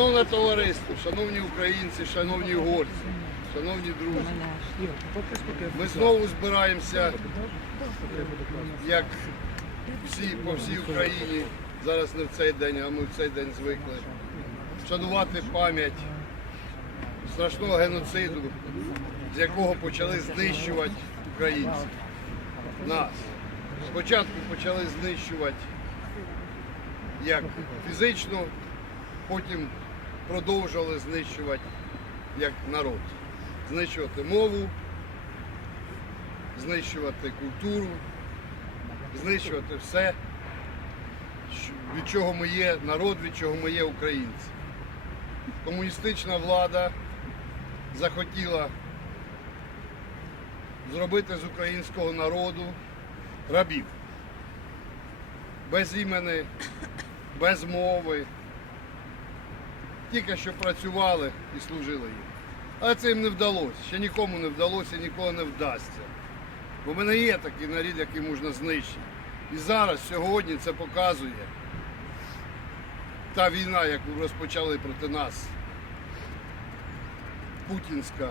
Шановне товариство, шановні українці, шановні горці, шановні друзі, ми знову збираємося, як всі по всій Україні, зараз не в цей день, а ми в цей день звикли, вшанувати пам'ять страшного геноциду, з якого почали знищувати українців. Нас. Спочатку почали знищувати як фізично, потім продовжували знищувати як народ. Знищувати мову, знищувати культуру, знищувати все, від чого ми є народ, від чого ми є українці. Комуністична влада захотіла зробити з українського народу рабів. Без імени, без мови. Тільки що працювали і служили їм. Але це їм не вдалося. Ще нікому не вдалося, ніколи не вдасться. Бо в мене є такий нарід, який можна знищити. І зараз, сьогодні це показує та війна, яку розпочали проти нас. Путінська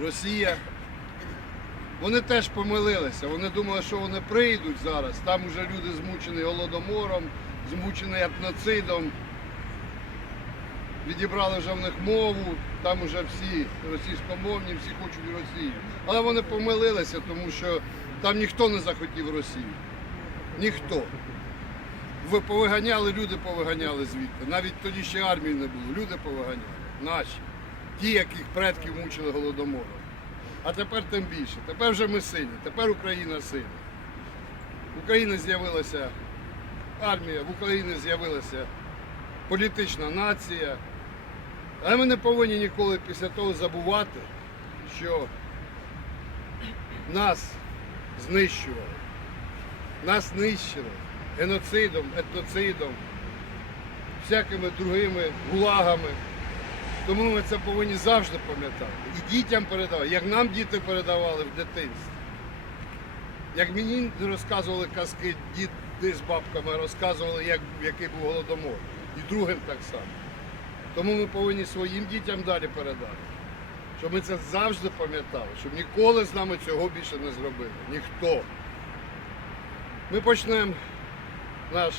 Росія. Вони теж помилилися. Вони думали, що вони прийдуть зараз. Там вже люди змучені голодомором, змучені етноцидом. Відібрали вже в них мову, там вже всі російськомовні, всі хочуть Росію. Але вони помилилися, тому що там ніхто не захотів Росію. Ніхто. Ви повиганяли, люди повиганяли звідти. Навіть тоді ще армії не було. Люди повиганяли. Наші. Ті, яких предків мучили голодомором. А тепер тим більше. Тепер вже ми сильні, тепер Україна сильна. В Україні з'явилася армія, в Україні з'явилася політична нація. Але ми не повинні ніколи після того забувати, що нас знищували, нас нищили геноцидом, етноцидом, всякими другими гулагами. Тому ми це повинні завжди пам'ятати. І дітям передавати, як нам діти передавали в дитинстві. Як мені розказували казки, діти з бабками розказували, як, який був голодомор. І другим так само. Тому ми повинні своїм дітям далі передати. Щоб ми це завжди пам'ятали, щоб ніколи з нами цього більше не зробили. Ніхто. Ми почнемо наш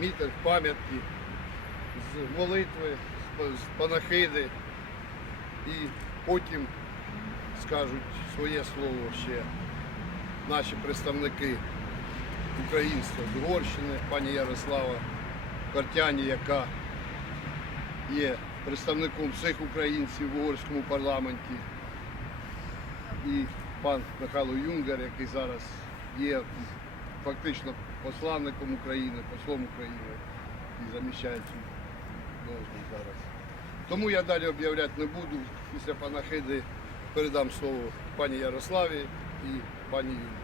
мітинг пам'ятки з молитви, з панахиди і потім скажуть своє слово ще наші представники українства з Угорщини, пані Ярослава Картяні, яка є представником всіх українців в угорському парламенті, і пан Михайло Юнгер, який зараз є фактично посланником України, послом України і заміщає цю зараз. Тому я далі об'являти не буду. Після панахиди передам слово пані Ярославі і пані Юлії.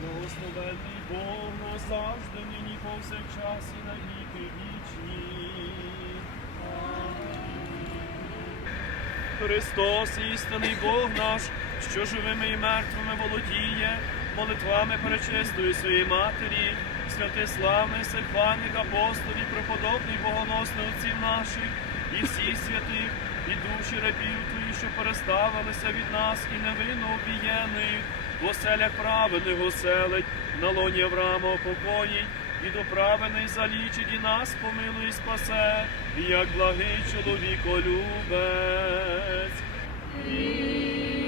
Благословенний Бог назавжди, нині повсякчас на віки вічні. Христос, істинний Бог наш, що живими і мертвими володіє, молитвами перечистої своєї матері, святи славних, сихвальних апостолів, преподобних богоносних отців наших, і всіх святих, і душі рабів твої, що переставилися від нас, і невинно обієних, в оселях праведних оселить, на лоні Авраама покоїть, і до праведних залічить, і нас помилуй і спасе, і як благий чоловіколюбець. Зі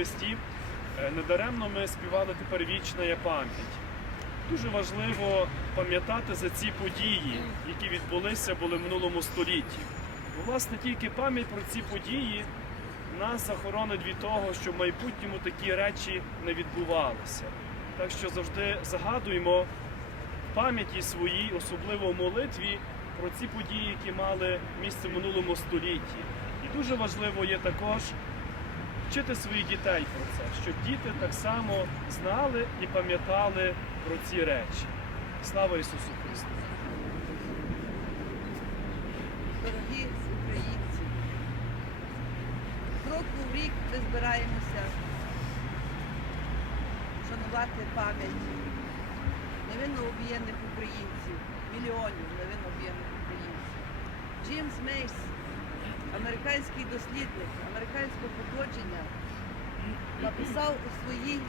Христі, е, недаремно ми співали тепер вічна пам'ять. Дуже важливо пам'ятати за ці події, які відбулися були в минулому столітті. Бо, власне, тільки пам'ять про ці події нас захоронить від того, що в майбутньому такі речі не відбувалися. Так що завжди загадуємо в пам'яті своїй, особливо в молитві, про ці події, які мали місце в минулому столітті. І дуже важливо є також вчити своїх дітей про це, щоб діти так само знали і пам'ятали про ці речі. Слава Ісусу Христу! Дорогі українці, року в рік ми збираємося шанувати пам'ять невинно об'єднаних українців, мільйонів невинно об'єднаних українців. Джеймс Мейс, американський дослідник американського походження, написав у своїй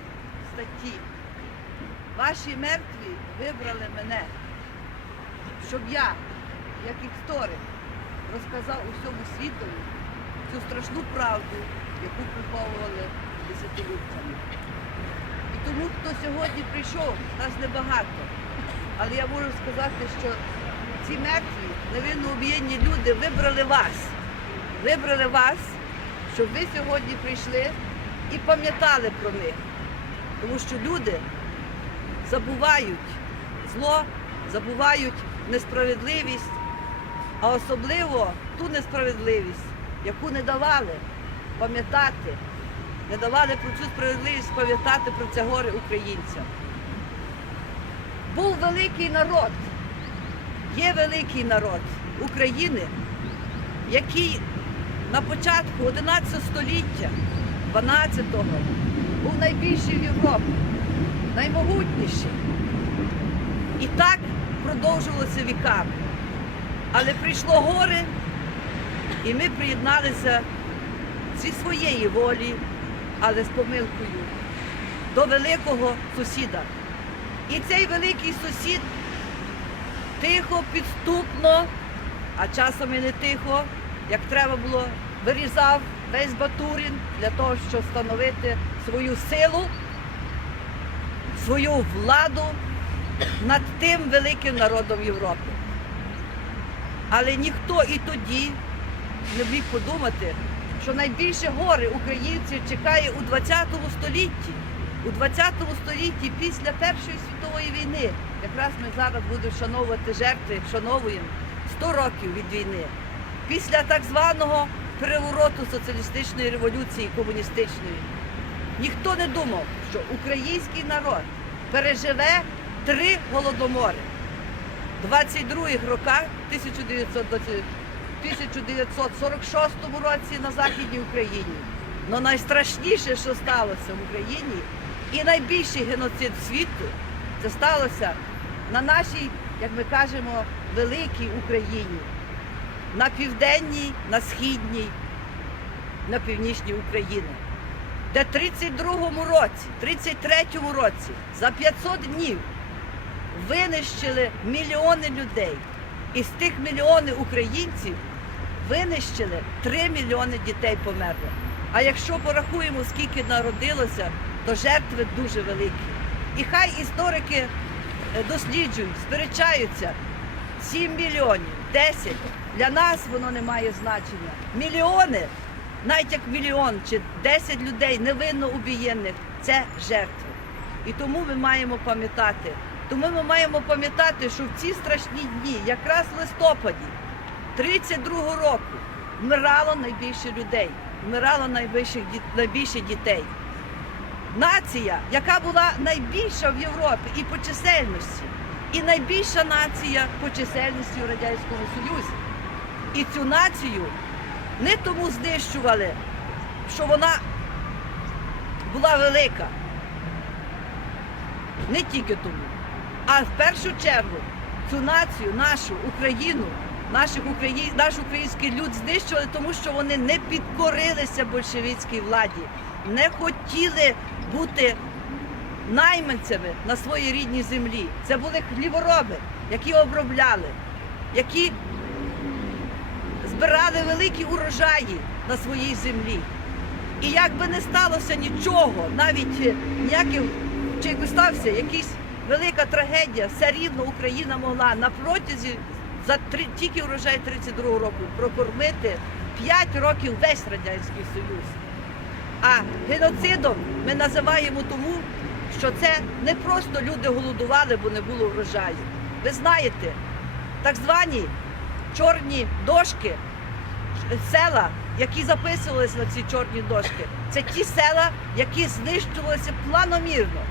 статті Ваші мертві вибрали мене, щоб я, як історик, розказав усьому світові цю страшну правду, яку приховували десятиліттями. І тому, хто сьогодні прийшов, нас небагато. Але я можу сказати, що ці мертві, невинно об'єднані люди вибрали вас. Вибрали вас, щоб ви сьогодні прийшли і пам'ятали про них. Тому що люди забувають зло, забувають несправедливість, а особливо ту несправедливість, яку не давали пам'ятати, не давали про цю справедливість пам'ятати про це горе українцям. Був великий народ, є великий народ України, який на початку 11 століття, 12-го, був найбільший в Європі, наймогутніший. І так продовжувалося віками. Але прийшло горе, і ми приєдналися зі своєї волі, але з помилкою, до великого сусіда. І цей великий сусід тихо, підступно, а часом і не тихо, як треба було, вирізав весь Батурин для того, щоб встановити свою силу, свою владу над тим великим народом Європи. Але ніхто і тоді не міг подумати, що найбільше гори українців чекає у 20 столітті. У 20 столітті після Першої світової війни, якраз ми зараз будемо вшановувати жертви, вшановуємо 100 років від війни. Після так званого перевороту соціалістичної революції комуністичної. Ніхто не думав, що український народ переживе три голодомори. 22-х роках 1946 році на Західній Україні. Но найстрашніше, що сталося в Україні, і найбільший геноцид світу, це сталося на нашій, як ми кажемо, великій Україні, на південній, на східній, на північній Україні. Де в 32-му році, 33-му році, за 500 днів винищили мільйони людей. Із тих мільйонів українців винищили 3 мільйони дітей померло. А якщо порахуємо, скільки народилося, то жертви дуже великі. І хай історики е, досліджують, сперечаються 7 мільйонів, 10. Для нас воно не має значення. Мільйони, навіть як мільйон чи 10 людей невинно убієнних це жертви. І тому ми маємо пам'ятати. Тому ми маємо пам'ятати, що в ці страшні дні, якраз в листопаді 32-го року, вмирало найбільше людей, вмирало найбільше, дітей. Нація, яка була найбільша в Європі і по чисельності, і найбільша нація по чисельності у Радянському Союзі. І цю націю не тому знищували, що вона була велика, не тільки тому, а в першу чергу цю націю, нашу Україну, наших Украї... наш український люд знищували, тому що вони не підкорилися большевицькій владі, не хотіли бути найманцями на своїй рідній землі. Це були хлібороби, які обробляли, які збирали великі урожаї на своїй землі. І як би не сталося нічого, навіть е, ніяких, чи якби стався якийсь велика трагедія, все рівно Україна могла на протязі за три, тільки урожай 32 року прокормити 5 років весь Радянський Союз. А геноцидом ми називаємо тому, що це не просто люди голодували, бо не було врожаю. ви знаєте, так звані чорні дошки, села, які записувалися на ці чорні дошки, це ті села, які знищувалися планомірно.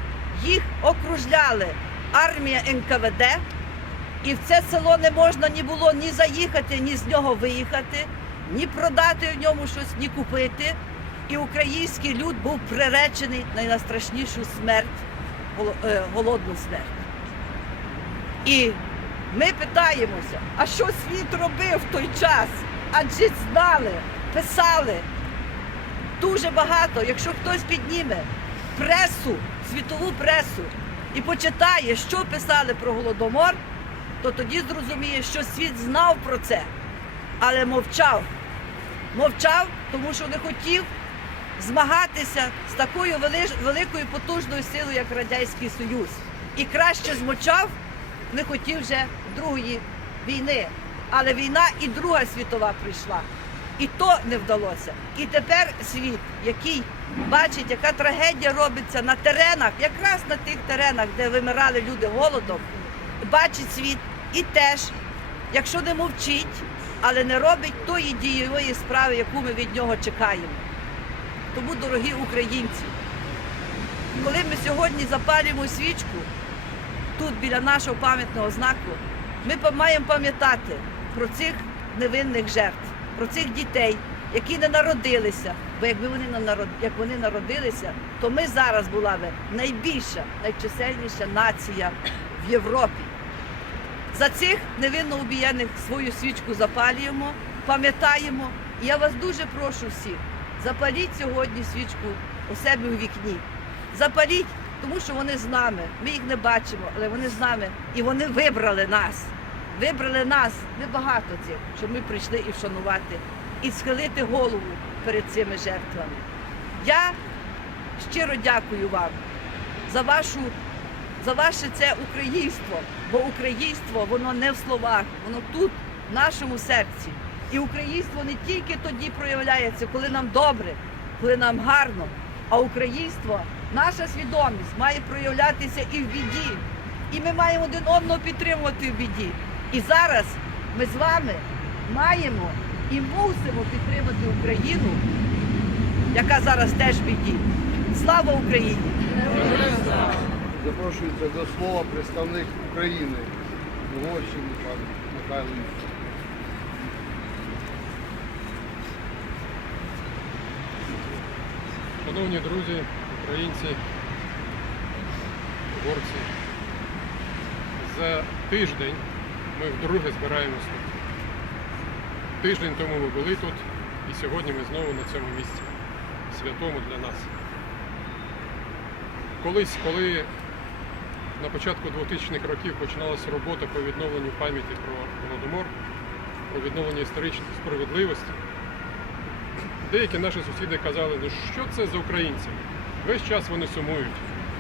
Їх окружляли армія НКВД, і в це село не можна ні було ні заїхати, ні з нього виїхати, ні продати в ньому щось, ні купити. І український люд був приречений на найстрашнішу смерть, е, голодну смерть. І ми питаємося, а що світ робив в той час? Адже знали, писали дуже багато. Якщо хтось підніме пресу, світову пресу і почитає, що писали про голодомор, то тоді зрозуміє, що світ знав про це, але мовчав. Мовчав, тому що не хотів змагатися з такою великою потужною силою, як Радянський Союз. І краще змовчав, не хотів вже другої війни. Але війна і Друга світова прийшла. І то не вдалося. І тепер світ, який бачить, яка трагедія робиться на теренах, якраз на тих теренах, де вимирали люди голодом, бачить світ і теж, якщо не мовчить, але не робить тої дієвої справи, яку ми від нього чекаємо. Тому, дорогі українці, коли ми сьогодні запалюємо свічку тут біля нашого пам'ятного знаку, ми маємо пам'ятати про цих невинних жертв, про цих дітей, які не народилися. Бо якби вони народ... як вони народилися, то ми зараз була би найбільша, найчисельніша нація в Європі. За цих невинно убієних свою свічку запалюємо, пам'ятаємо. І я вас дуже прошу всіх, запаліть сьогодні свічку у себе у вікні. Запаліть, тому що вони з нами. Ми їх не бачимо, але вони з нами. І вони вибрали нас. Вибрали нас небагато цих, щоб ми прийшли і вшанувати, і схилити голову перед цими жертвами. Я щиро дякую вам за вашу за ваше це українство, бо українство воно не в словах, воно тут, в нашому серці. І українство не тільки тоді проявляється, коли нам добре, коли нам гарно, а українство, наша свідомість має проявлятися і в біді. І ми маємо один одного підтримувати в біді. І зараз ми з вами маємо і мусимо підтримати Україну, яка зараз теж в біді. Слава Україні! Запрошується до слова представник України Угорщини пан Михайло. Шановні друзі, українці, угорці, за тиждень ми вдруге збираємось тут. Тиждень тому ми були тут, і сьогодні ми знову на цьому місці, святому для нас. Колись, коли на початку 2000-х років починалася робота по відновленню пам'яті про Голодомор, про відновлення історичної справедливості, Деякі наші сусіди казали, ну що це за українці? Весь час вони сумують.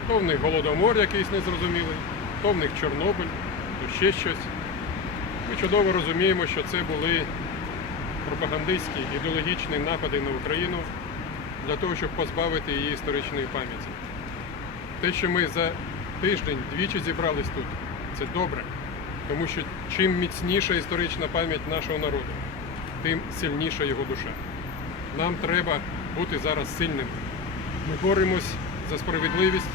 То в них голодомор якийсь незрозумілий, то в них Чорнобиль, то ще щось. Ми чудово розуміємо, що це були пропагандистські ідеологічні напади на Україну для того, щоб позбавити її історичної пам'яті. Те, що ми за тиждень двічі зібрались тут, це добре, тому що чим міцніша історична пам'ять нашого народу, тим сильніша його душа. Нам треба бути зараз сильними. Ми боремось за справедливість.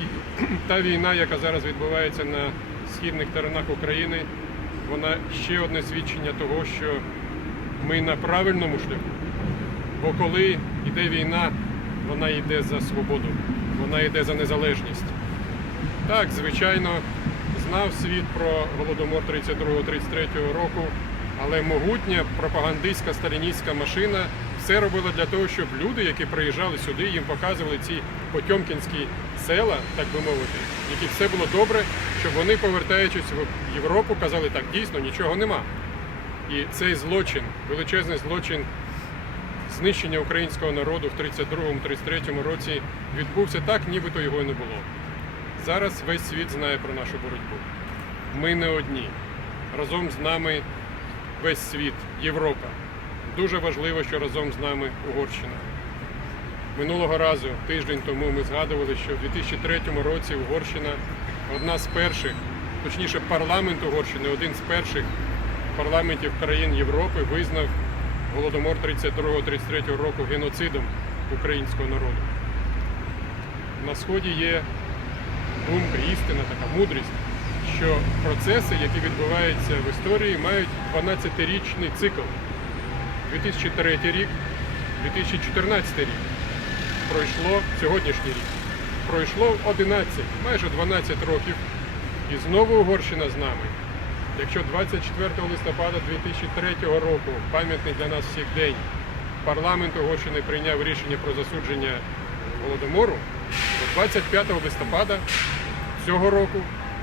І та війна, яка зараз відбувається на східних теренах України, вона ще одне свідчення того, що ми на правильному шляху. Бо коли йде війна, вона йде за свободу, вона йде за незалежність. Так, звичайно, знав світ про Голодомор 32-33 року, але могутня пропагандистська сталіністська машина все робила для того, щоб люди, які приїжджали сюди, їм показували ці потьомкінські села, так би мовити, які все було добре, щоб вони, повертаючись в Європу, казали, так дійсно нічого нема. І цей злочин, величезний злочин знищення українського народу в 32-33 році відбувся так, нібито його і не було. Зараз весь світ знає про нашу боротьбу. Ми не одні. Разом з нами весь світ, Європа. Дуже важливо, що разом з нами Угорщина. Минулого разу, тиждень тому, ми згадували, що в 2003 році Угорщина одна з перших точніше, парламент Угорщини, один з перших парламентів країн Європи, визнав Голодомор 32-33 року геноцидом українського народу. На сході є думка, істина, така мудрість, що процеси, які відбуваються в історії, мають 12-річний цикл. 2003 рік, 2014 рік. Пройшло сьогоднішній рік. Пройшло 11, майже 12 років. І знову Угорщина з нами. Якщо 24 листопада 2003 року, пам'ятний для нас всіх день, парламент Угорщини прийняв рішення про засудження Голодомору, то 25 листопада цього року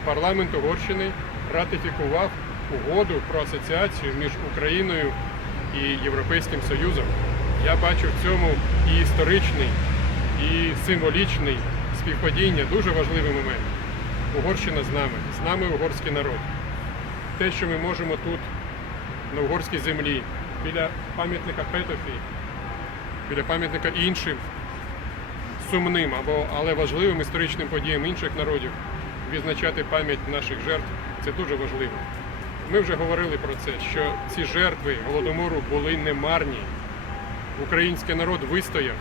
парламент Угорщини ратифікував угоду про асоціацію між Україною і Європейським Союзом. Я бачу в цьому і історичний, і символічний співпадіння, дуже важливий момент. Угорщина з нами, з нами угорський народ. Те, що ми можемо тут, на угорській землі, біля пам'ятника Петофі, біля пам'ятника іншим сумним або але важливим історичним подіям інших народів, відзначати пам'ять наших жертв, це дуже важливо. Ми вже говорили про це, що ці жертви голодомору були немарні. Український народ вистояв.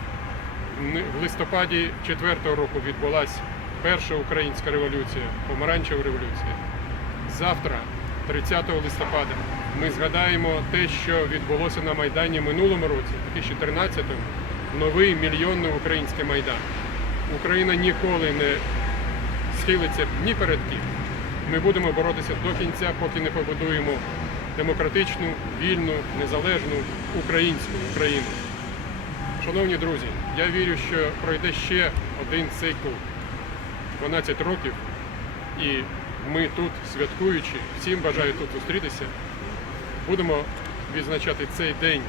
В листопаді 4-го року відбулася перша українська революція, помаранчева революція. Завтра, 30 листопада, ми згадаємо те, що відбулося на Майдані минулому році, 2013-му, новий мільйонний український майдан. Україна ніколи не схилиться ні перед ким. Ми будемо боротися до кінця, поки не побудуємо демократичну, вільну, незалежну українську Україну. Шановні друзі, я вірю, що пройде ще один цикл. 12 років, і ми тут, святкуючи, всім бажаю тут зустрітися, будемо відзначати цей день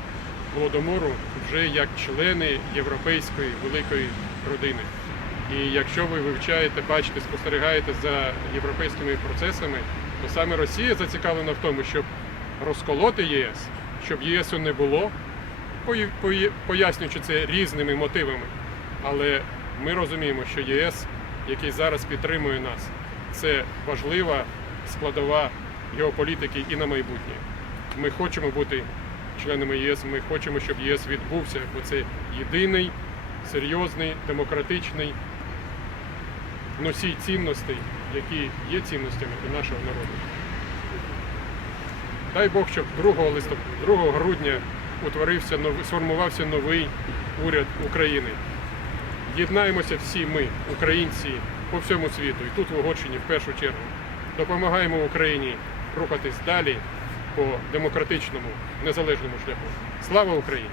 Голодомору вже як члени європейської великої родини. І якщо ви вивчаєте, бачите, спостерігаєте за європейськими процесами, то саме Росія зацікавлена в тому, щоб розколоти ЄС, щоб ЄСу не було, пояснюючи це різними мотивами. Але ми розуміємо, що ЄС, який зараз підтримує нас, це важлива складова геополітики і на майбутнє. Ми хочемо бути членами ЄС, ми хочемо, щоб ЄС відбувся, бо це єдиний, серйозний, демократичний носій цінностей, які є цінностями для нашого народу. Дай Бог, щоб 2 листопада, 2 грудня утворився сформувався новий уряд України. Єднаємося всі ми, українці, по всьому світу, і тут в Угорщині в першу чергу. Допомагаємо Україні рухатись далі по демократичному, незалежному шляху. Слава Україні!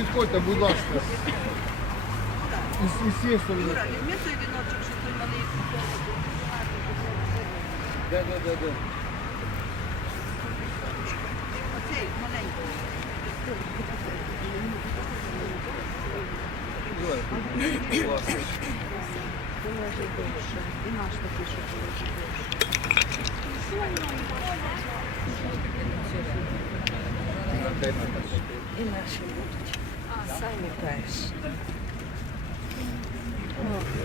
Підходьте, будь ласка. І, і сісти. Юра, візьми той віночок, що той малий. Де, де, де, де. Оцей маленький. Давай, будь ласка. І наш такий, що положив. І наші будуть. Sai, meu peixe. Oh.